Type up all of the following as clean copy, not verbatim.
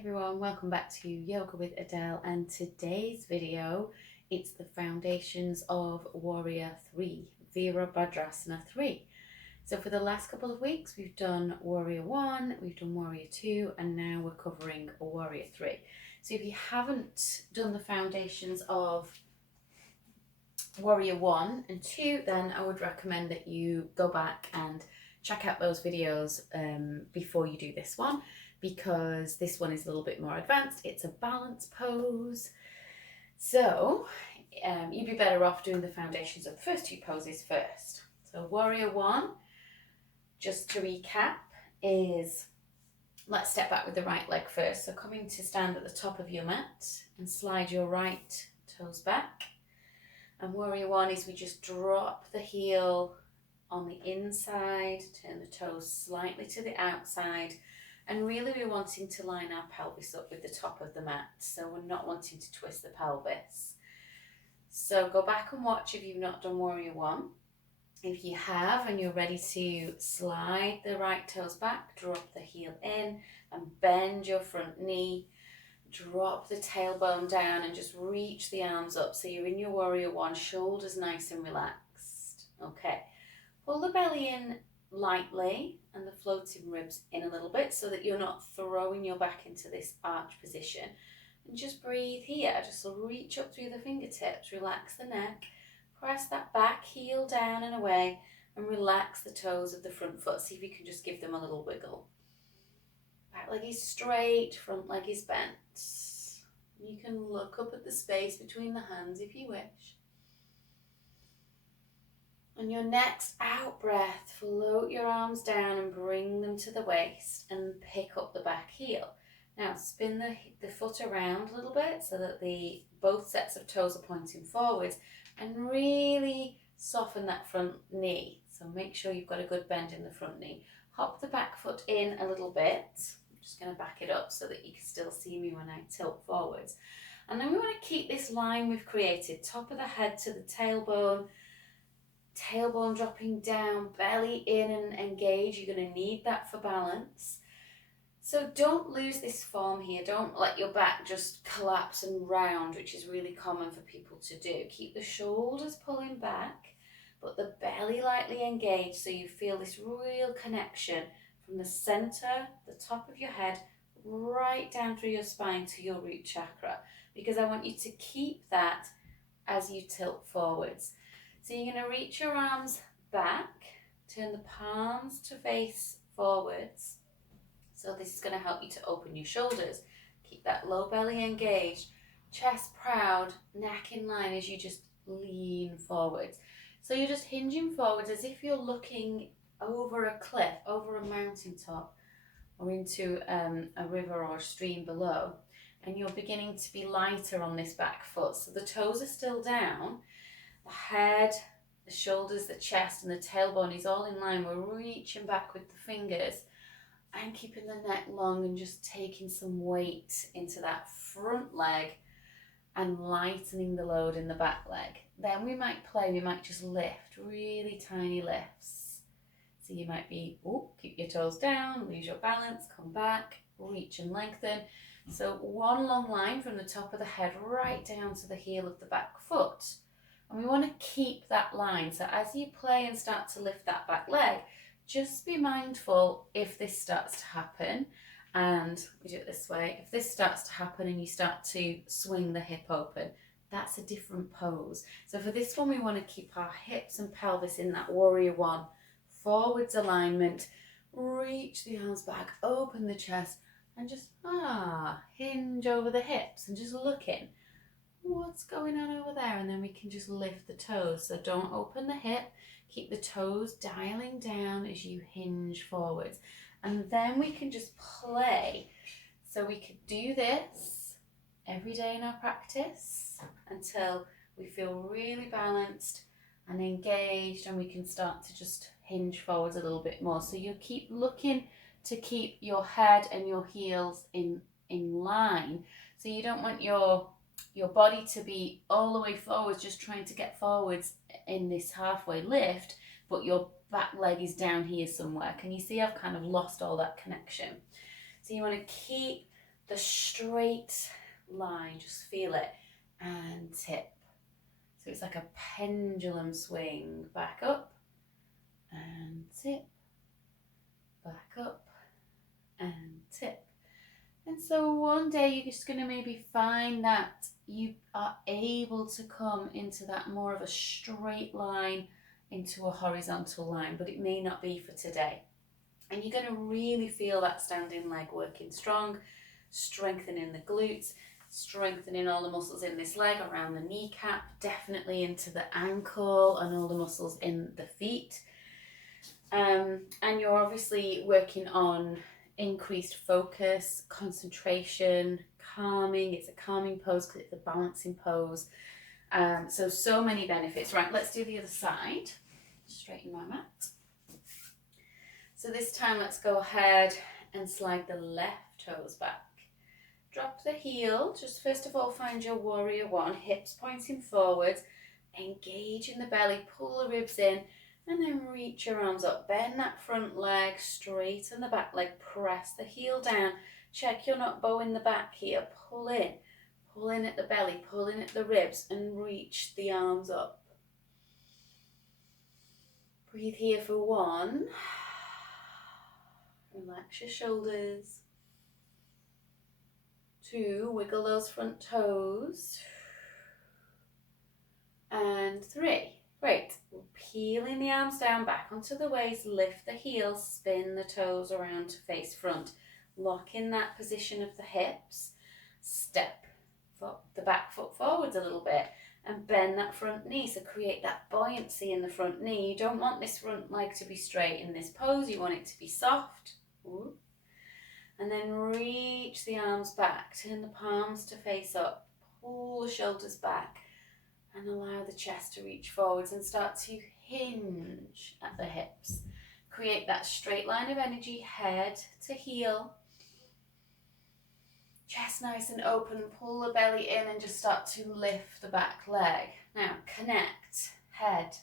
everyone, welcome back to Yoga with Adele, and today's video, it's the foundations of Warrior 3, Virabhadrasana 3. So for the last couple of weeks we've done Warrior 1, we've done Warrior 2, and now we're covering Warrior 3. So if you haven't done the foundations of Warrior 1 and 2, then I would recommend that you go back and check out those videos before you do this one, because this one is a little bit more advanced. It's a balance pose. So you'd be better off doing the foundations of the first two poses first. So Warrior 1, just to recap, is let's step back with the right leg first. So coming to stand at the top of your mat and slide your right toes back. And Warrior 1 is we just drop the heel on the inside, turn the toes slightly to the outside, and really we're wanting to line our pelvis up with the top of the mat, so we're not wanting to twist the pelvis. So go back and watch if you've not done Warrior 1. If you have and you're ready to slide the right toes back, drop the heel in and bend your front knee, drop the tailbone down and just reach the arms up so you're in your Warrior 1, shoulders nice and relaxed. Okay, pull the belly in lightly and the floating ribs in a little bit so that you're not throwing your back into this arch position, and just breathe here. Just reach up through the fingertips, relax the neck, press that back heel down and away, and relax the toes of the front foot. See if you can just give them a little wiggle. Back leg is straight, front leg is bent. You can look up at the space between the hands if you wish. On your next out breath, float your arms down and bring them to the waist and pick up the back heel. Now spin the foot around a little bit so that both sets of toes are pointing forwards, and really soften that front knee. So make sure you've got a good bend in the front knee. Hop the back foot in a little bit. I'm just going to back it up so that you can still see me when I tilt forwards. And then we want to keep this line we've created, top of the head to the tailbone, tailbone dropping down, belly in and engage. You're going to need that for balance. So don't lose this form here. Don't let your back just collapse and round, which is really common for people to do. Keep the shoulders pulling back, but the belly lightly engaged so you feel this real connection from the center, the top of your head, right down through your spine to your root chakra, because I want you to keep that as you tilt forwards. So you're going to reach your arms back, turn the palms to face forwards. So this is going to help you to open your shoulders. Keep that low belly engaged, chest proud, neck in line as you just lean forwards. So you're just hinging forwards as if you're looking over a cliff, over a mountaintop, or into a river or a stream below. And you're beginning to be lighter on this back foot. So the toes are still down. The head, the shoulders, the chest and the tailbone is all in line. We're reaching back with the fingers and keeping the neck long and just taking some weight into that front leg and lightening the load in the back leg. Then we might just lift, really tiny lifts. So you might be, keep your toes down, lose your balance, come back, reach and lengthen. So one long line from the top of the head right down to the heel of the back foot. And we want to keep that line. So as you play and start to lift that back leg, just be mindful if this starts to happen, and we do it this way. If this starts to happen and you start to swing the hip open, that's a different pose. So for this one, we want to keep our hips and pelvis in that Warrior 1, forwards alignment, reach the arms back, open the chest, and just hinge over the hips and just look in. What's going on over there? And then we can just lift the toes. So don't open the hip, keep the toes dialing down as you hinge forwards. And then we can just play. So we could do this every day in our practice until we feel really balanced and engaged, and we can start to just hinge forwards a little bit more. So you keep looking to keep your head and your heels in line. So you don't want your body to be all the way forwards, just trying to get forwards in this halfway lift, but your back leg is down here somewhere. Can you see I've kind of lost all that connection? So you want to keep the straight line, just feel it, and tip. So it's like a pendulum swing, back up and tip, back up and tip. And so one day you're just going to maybe find that you are able to come into that more of a straight line into a horizontal line, but it may not be for today. And you're going to really feel that standing leg working strong, strengthening the glutes, strengthening all the muscles in this leg around the kneecap, definitely into the ankle and all the muscles in the feet. And you're obviously working on increased focus, concentration, calming. It's a calming pose because it's a balancing pose. So many benefits. Right, let's do the other side. Straighten my mat. So this time let's go ahead and slide the left toes back. Drop the heel. Just first of all find your warrior one, hips pointing forwards, engage in the belly, pull the ribs in, and then reach your arms up. Bend that front leg, straighten the back leg, press the heel down. Check you're not bowing the back here. Pull in at the belly, pull in at the ribs, and reach the arms up. Breathe here for 1. Relax your shoulders. 2, wiggle those front toes. And 3. Great. Peeling the arms down, back onto the waist, lift the heels, spin the toes around to face front. Lock in that position of the hips. Step the back foot forwards a little bit and bend that front knee. So create that buoyancy in the front knee. You don't want this front leg to be straight in this pose. You want it to be soft. Ooh. And then reach the arms back. Turn the palms to face up. Pull the shoulders back. And allow the chest to reach forwards and start to hinge at the hips. Create that straight line of energy, head to heel. Chest nice and open, pull the belly in and just start to lift the back leg. Now connect head,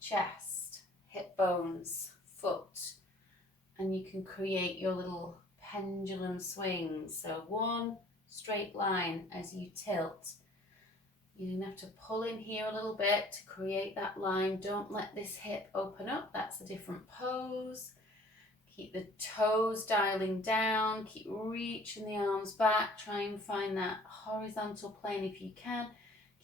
chest, hip bones, foot. And you can create your little pendulum swings. So 1 straight line as you tilt. You're going to have to pull in here a little bit to create that line. Don't let this hip open up. That's a different pose. Keep the toes dialing down. Keep reaching the arms back. Try and find that horizontal plane if you can.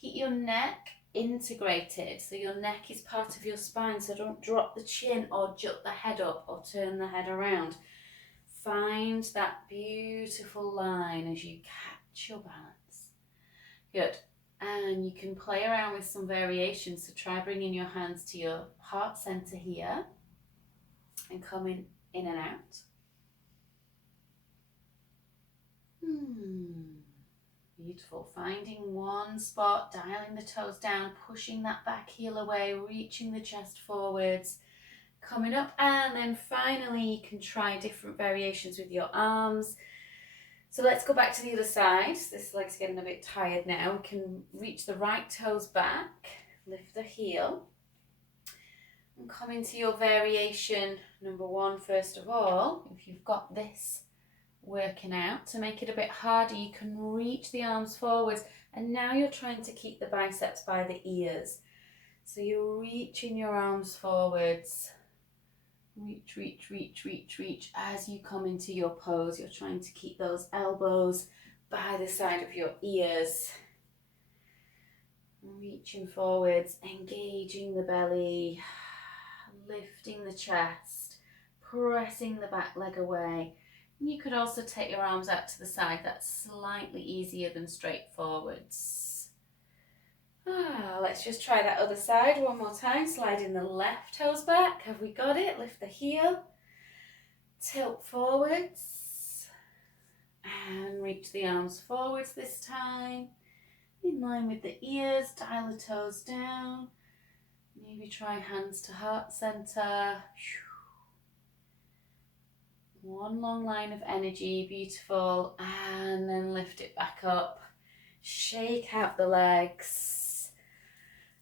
Keep your neck integrated. So your neck is part of your spine. So don't drop the chin or jut the head up or turn the head around. Find that beautiful line as you catch your balance. Good. And you can play around with some variations. So try bringing your hands to your heart center here and coming in and out. Beautiful. Finding one spot, dialing the toes down, pushing that back heel away, reaching the chest forwards, coming up, and then finally you can try different variations with your arms. So let's go back to the other side. This leg's getting a bit tired now. We can reach the right toes back, lift the heel, and come into your variation number 1 first of all. If you've got this working out, to make it a bit harder, you can reach the arms forwards, and now you're trying to keep the biceps by the ears. So you're reaching your arms forwards. Reach, reach, reach, reach, reach. As you come into your pose, you're trying to keep those elbows by the side of your ears. Reaching forwards, engaging the belly, lifting the chest, pressing the back leg away. And you could also take your arms out to the side. That's slightly easier than straight forwards. Let's just try that other side one more time. Sliding the left toes back. Have we got it? Lift the heel. Tilt forwards. And reach the arms forwards this time. In line with the ears. Dial the toes down. Maybe try hands to heart center. One long line of energy. Beautiful. And then lift it back up. Shake out the legs.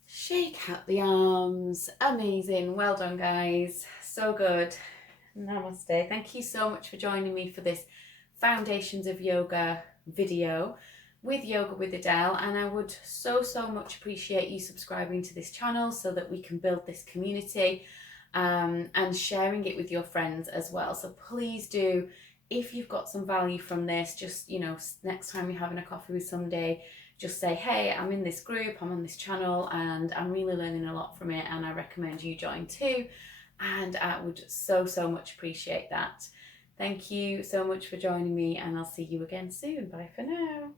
Shake out the arms. Amazing. Well done, guys. So good. Namaste. Thank you so much for joining me for this Foundations of Yoga video with Yoga with Adele, and I would so much appreciate you subscribing to this channel so that we can build this community, and sharing it with your friends as well. So please do, if you've got some value from this, just, you know, next time you're having a coffee with somebody, just say, hey, I'm in this group, I'm on this channel, and I'm really learning a lot from it, and I recommend you join too. And I would so much appreciate that. Thank you so much for joining me, and I'll see you again soon. Bye for now.